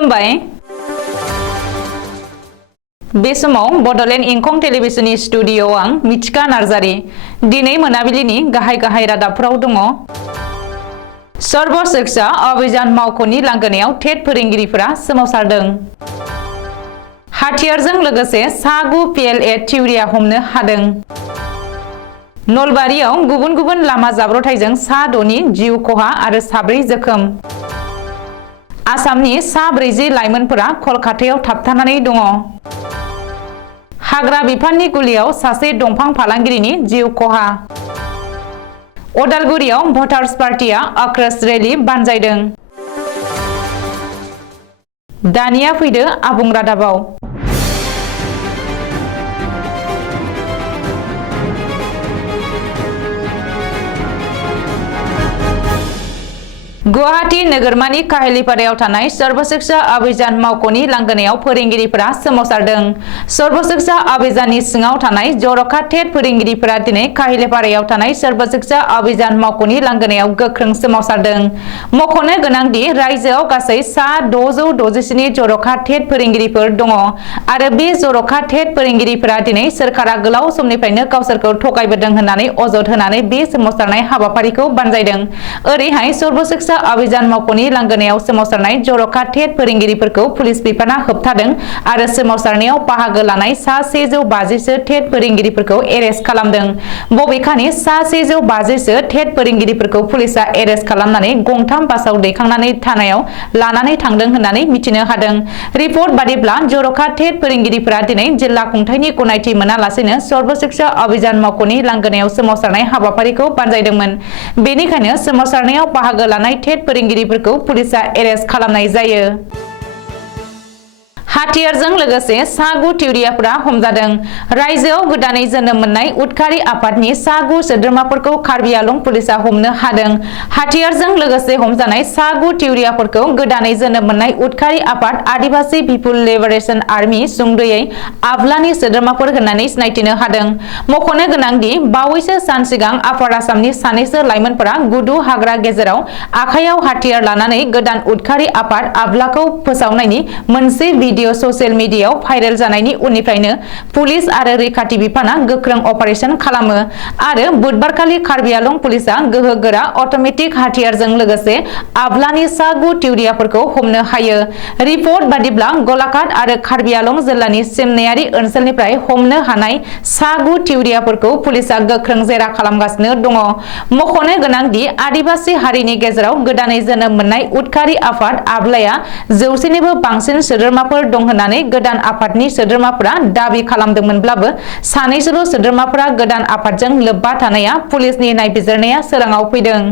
खुलुमबाय बे समाव बडलेण्ड इंखं टेलिभिजननि स्टुडिय'आव आं मिथिका नार्जारी दिनै मोनाबिलिनि गाहाय रादाबफोराव दङ। सर्व शिक्षा अभियान मावख'नि लांगोनायाव टेट फोरोंगिरिफोरा सोमावसारदों। हाथियारजों लोगोसे सा9 PLA थिउरिया हमनो हादों। नलबारियाव गुबुन लामा जाब्रबथायजों सा6 जिउ खहा आरो 4 जोखोम। आसामनि सा40 लाइमोनफोरा कलकातायाव थाबथानानै दङ। हाग्रा बिफाननि गुलियाव सासे दंफां फालांगिरिनि जिउ खहा। अदालगुरियाव भटार्स पार्टिया आक्रोश रेली बानजायदों। दानिया फैदो आबुं रादाबाव। गुवाहाटी नोगोरमानि काहिलिपारायाव थानाय सर्व शिक्षा अभियान मावख'नि लांगोनायाव फोरोंगिरिफोरा सोमावसारदों। सर्व शिक्षा अभियाननि सिङाव थानाय जर'खा टेट फोरोंगिरिफोरा दिनै काहिलिपारायाव थानाय सर्व शिक्षा अभियान मावख'नि लांगोनायाव गोख्रों सोमावसारदों। मख'नो गोनांदि रायजोआव गासै सा667 जर'खा टेट फोरोंगिरिफोर दङ आरो बे जर'खा टेट फोरोंगिरिफोरा दिनै सोरखारा गोलाव समनिफ्रायनो गावसोरखौ थगायबोदों होननानै अजद होनानै बे सोमावसारनाय हाबाफारिखौ बानजायदों। ओरैहाय सर्व शिक्षा अभियान मावख'नि लांगोनायाव सोमावसारनाय जर'खा टेट फोरोंगिरिफोरखौ पुलिस बिफाना होबथादों आरो सोमावसारनायाव बाहागो लानाय सा150 टेट फोरोंगिरिफोरखौ एरेस्ट खालामदों। बबेखानि सा150 टेट फोरोंगिरिफोरखौ पुलिसा एरेस्ट खालामनानै गंथाम बासाव दैखांनानै थानायाव लानानै थांदों होननानै मिथिनो हादों। रिपर्ट बादिब्ला जर'खा टेट फोरोंगिरिफोरा दिनै जिल्ला खुंथायनि गनायथि मोनालासेनो सर्व शिक्षा अभियान मावख'नि लांगोनायाव सोमावसारनाय हाबाफारिखौ बानजायदोंमोन। बेनिखायनो सोमावसारनायाव बाहागो लानाय टेट फोरोंगिरिफोरखौ पुलिसा एरेस्ट खालामनाय जायो। हाथियारजों लोगोसे सा9 थिउरियाफोरा हमजादों। रायजोआव गोदानै जोनोम मोननाय उदखारि आफादनि सा9 सोद्रोमाफोरखौ कार्बि आलं पुलिसा हमनो हादों। हाथियारजों लोगोसे हमजानाय सा9 थिउरियाफोरखौ गोदानै जोनोम मोननाय उदखारि आफाद आदिबासी पिपुल लिबारेशन आर्मी सुंद'यै आभलानि सोद्रोमाफोर होननानै सिनायथिनो हादों। मख'नो गोनांदि बावैसो सान सिगां आफार आसामनि सानैसो लाइमोनफोरा गुदु हाग्रा गेजेराव आखायाव हाथियार लानानै गोदान उदखारि आफाद आभलाखौ फोसावनायनि मोनसे भिडिअ ससियेल मिडियायाव भाइरेल जानायनि उननिफ्रायनो पुलिस आरो रैखाथि बिफाना गोख्रों अपारेशन खालामो आरो बुधबारखालि कार्बि आलं पुलिसा गोहोगोरा अट'मेटिक हाथियारजों लोगोसे आभलानि सा9 थिउरियाफोरखौ हमनो हायो। रिपर्ट बादिब्ला गलाघाट आरो कार्बि आलं जिल्लानि सिमनायारि ओनसोलनिफ्राय हमनो हानाय सा9 थिउरियाफोरखौ पुलिसा गोख्रों जेरा खालामगासिनो दङ। मख'नो गोनांदि आदिबासी हारिनि गेजेराव गोदानै जोनोम मोननाय उदखारि आफाद आभलाया 100निबो बांसिन सोद्रोमाफोर दं होननानै गोदान आफादनि सोद्रोमाफोरा दाबि खालामदोंमोनब्लाबो सानैसोल' सोद्रोमाफोरा गोदान आफादजों लोब्बा थानाया पुलिसनि नायबिजिरनाया सोराङाव फैदों।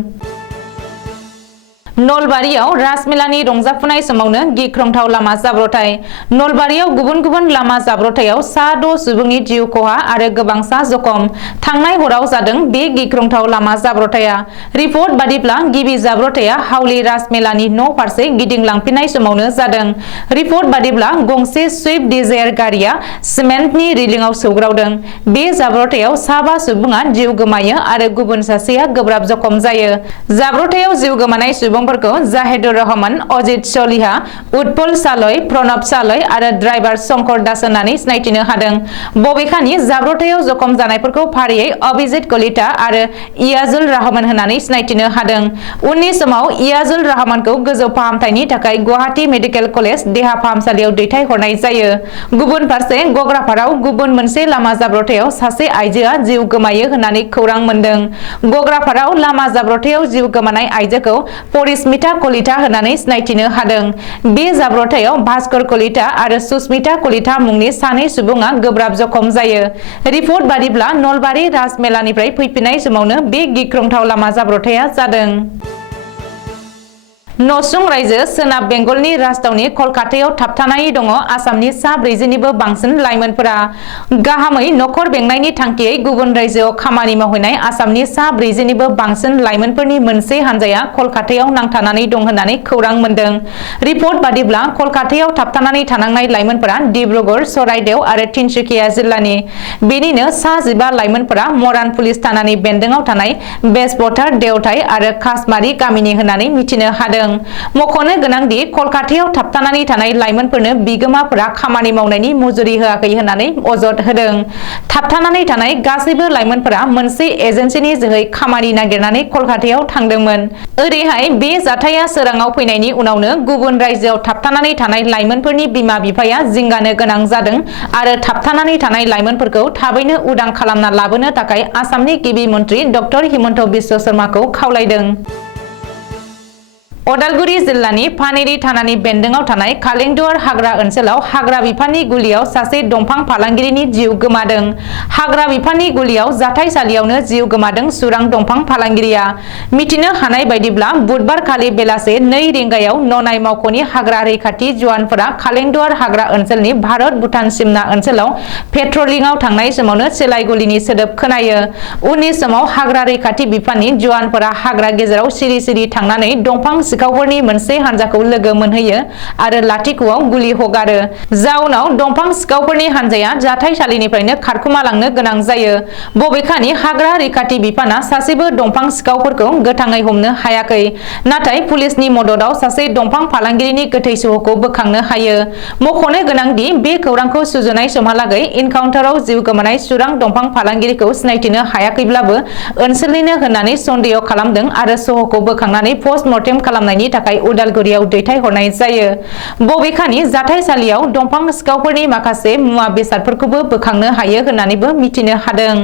नलबारियाव रासमेलानि रंजाफुनाय समावनो गिख्रंथाव लामा जाब्रबथाय। नलबारियाव गुबुन लामा जाब्रबथायाव सा6 सुबुंनि जिउ खहा आरो गोबांसा जखम। थांनाय हराव जादों बे गिख्रंथाव लामा जाब्रबथाया। रिपर्ट बादिब्ला गिबि जाब्रबथाया हावलि रासमेलानि न' फारसे गिदिंलांफिननाय समावनो जादों। रिपर्ट बादिब्ला गंसे स्विफ्ट डिजायार गारिया सिमेन्टनि रिलिंआव सौग्रावदों। बे जाब्रबथायाव 5 सुबुङा जिउ गोमायो आरो गुबुन सासेया गोब्राब जखम जायो। जाब्रबथायाव जिउ गोमानाय सुबुं जाहिदुर रहमान, अजित सलिहा, उत्पल सालय, प्रणब सालय आरो ड्राइभार शंकर दास होननानै सिनायथिनो हादों। बबेखानि जाब्रबथायाव जखम जानायफोरखौ फारियै अभिजित कलिता आरो इयाजुल रहमान होननानै सिनायथिनो हादों। उननि समाव इयाजुल रहमानखौ गोजौ फाहामथायनि थाखाय गुवाहाटी मेडिकेल कलेज देहा फाहामसालियाव दैथायहरनाय जायो। गुबुन फारसे गग्रापाराव गुबुन मोनसे लामा जाब्रबथायाव सासे आइजोआ जिउ गोमायो होननानै खौरां मोन्दों। गग्रापाराव लामा जाब्रबथायाव जिउ गोमानाय आइजोखौ परिस्मिता कलिता होननानै सिनायथिनो हादों। बे जाब्रबथायाव भास्कर कलिता आरो सुस्मिता कलिता मुंनि सानै सुबुङा गोब्राब जखम जायो। रिपर्ट बादिब्ला नलबारि रासमेलानिफ्राय फैफिननाय समावनो बे गिख्रंथाव लामा जाब्रबथाया जादों। नसुं रायजो सोनाब बेंगलनि राजधानी कलकातायाव थाबथानानै दङ आसामनि सा40निबो बांसिन लाइमोनफोरा। गाहामै नखर बेंनायनि थांखियै गुबुन रायजोआव खामानि मावहैनाय आसामनि सा40निबो बांसिन लाइमोनफोरनि मोनसे हानजाया कलकातायाव नांथानानै दं होननानै खौरां मोन्दों। रिपर्ट बादिब्ला कलकातायाव थाबथानानै थानांनाय लाइमोनफोरा डिब्रुगड़, चराइदेव आरो तिनसुकिया जिल्लानि। बेनिनो सा15 लाइमोनफोरा मरान पुलिस थानानि बेन्दोंआव थानाय बेजबथार, देवथाइ आरो कासमारि गामिनि होननानै मिथिनो हादों। जादों। मख'नो गोनांदि कलकातायाव थाबथानानै थानाय लाइमोनफोरनो बिगोमाफोरा खामानि मावनायनि मजुरि होआखै होननानै अजद होदों। थाबथानानै थानाय गासैबो लाइमोनफोरा मोनसे एजेन्सिनि जोहै खामानि नागिरनानै कलकातायाव थांदोंमोन। ओरैहाय बे जाथाया सोराङाव फैनायनि उनावनो गुबुन रायजोआव थाबथानानै थानाय लाइमोनफोरनि बिमा-बिफाया जिंगानो गोनां जादों आरो थाबथानानै थानाय लाइमोनफोरखौ थाबैनो उदां खालामना लाबोनो थाखाय आसामनि गिबि मन्त्रि डक्टर हिमन्त बिश्व शर्माखौ खावलायदों। अदालगुरि जिल्लानि पानेरि थानानि बेन्दोंआव थानाय कालेंदुवार हाग्रा ओनसोलाव हाग्रा बिफाननि गुलियाव सासे दंफां फालांगिरिनि जिउ गोमादों। हाग्रा बिफाननि गुलियाव जाथायसालियावनो जिउ गोमादों सुरां दंफां फालांगिरिया। मिथिनो हानाय बायदिब्ला बुधबारखालि बेलासे 2 रिंगायाव ननाय मावख'नि हाग्रा रैखाथि जवानफोरा कालेंदुवार हाग्रा ओनसोलनि भारत-भुटान सिमना ओनसोलाव पेट्रलिंआव थांनाय समावनो सेलाय गुलिनि सोदोब खोनायो। उननि समाव हाग्रा रैखाथि बिफाननि जवानफोरा हाग्रा गेजेराव सिरि-सिरि थांनानै दंफां सिखावफोरनि मोनसे हानजाखौ लोगो मोनहैयो आरो लाथिख'आव गुलि हगारो। जाउनाव दंफां सिखावफोरनि हानजाया जाथायसालिनिफ्रायनो खारखोमालांनो गोनां जायो। बबेखानि हाग्रा रैखाथि बिफाना सासेबो दंफां सिखावफोरखौ गोथाङै हमनो हायाखै। नाथाय पुलिसनि मददआव सासे दंफां फालांगिरिनि गोथै सह'खौ बोखांनो हायो। मख'नो गोनांदि बे खौरांखौ सुजुनाय समहालागै इनकाउन्टाराव जिउ गोमानाय सुरां दंफां फालांगिरिखौ सिनायथिनो हायाखैब्लाबो ओनसोलनिनो होननानै सन्देह खालामदों आरो सह'खौ बोखांनानै पस्टमर्टेम खालामनायनि थाखाय उदालगुरियाव दैथायहरनाय जायो। बबेखानि जाथायसालियाव दंफां सिखावफोरनि माखासे मुवा बेसादफोरखौबो बोखांनो हायो होननानैबो मिथिनो हादों।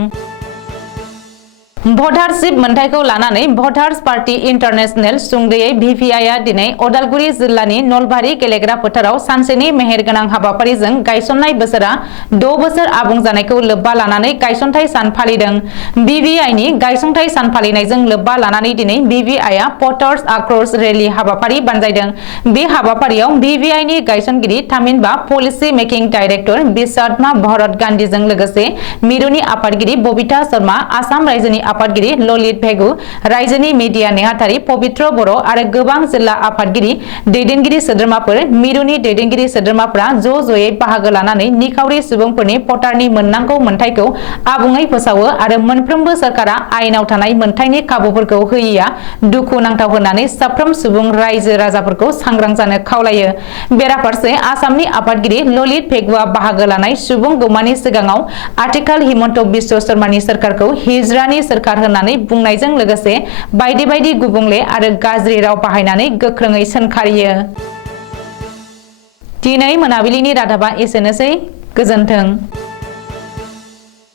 भटारशिप मोनथायखौ लानानै भटार्स पार्टी इन्टारनेशनेल सुंद'यै भिपिआइआ दिनै अदालगुरि जिल्लानि नलबारि गेलेग्रा फोथाराव सानसेनि मेहेरगोनां हाबाफारिजों गायसननाय बोसोरा 6 बोसोर आबुं जानायखौ लोब्बा लानानै गायसनथाय सान फालिदों। भिपिआइनि गायसनथाय सान फालिनायजों लोब्बा लानानै दिनै भिपिआइआ भटार्स आक्रोश रेली हाबाफारि बानजायदों। बे हाबाफारियाव भिपिआइनि गायसनगिरि थामहिनबा पलिसि मेकिं डाइरेक्टर बिश्वात्मा भरत गान्धीजों लोगोसे मिरुनि आफादगिरि बबिता शर्मा, आसाम रायजोनि आफादगिरि ललित भेगु, रायजोनि मिडिया नेहाथारि पबित्र बर' आरो गोबां जिल्ला आफादगिरि दैदेनगिरि सोद्रोमाफोर, मिरुनि दैदेनगिरि सोद्रोमाफोरा ज'ज'यै बाहागो लानानै निखावरि सुबुंफोरनि भटारनि मोननांगौ मोनथायखौ आबुङै फोसावो आरो मोनफ्रोमबो सोरखारा आयेनाव थानाय मोनथायनि खाबुफोरखौ होयैया दुखुनांथाव होननानै साफ्रोम सुबुं रायजो राजाफोरखौ सांग्रां जानो खावलायो। बेराफारसे आसामनि आफादगिरि ललित भेगुआ बाहागो लानाय सुबुं गौमानि सिगाङाव आथिखाल हिमन्त बिश्व शर्मानि सोरखारखौ हिजरानि सोरखार होननानै बुंनायजों लोगोसे बायदि बायदि गुबुंले आरो गाज्रि राव बाहायनानै गोख्रोङै सोंखारियो। दिनै मोनाबिलिनि रादाबा एसेनोसै। गोजोन्थों।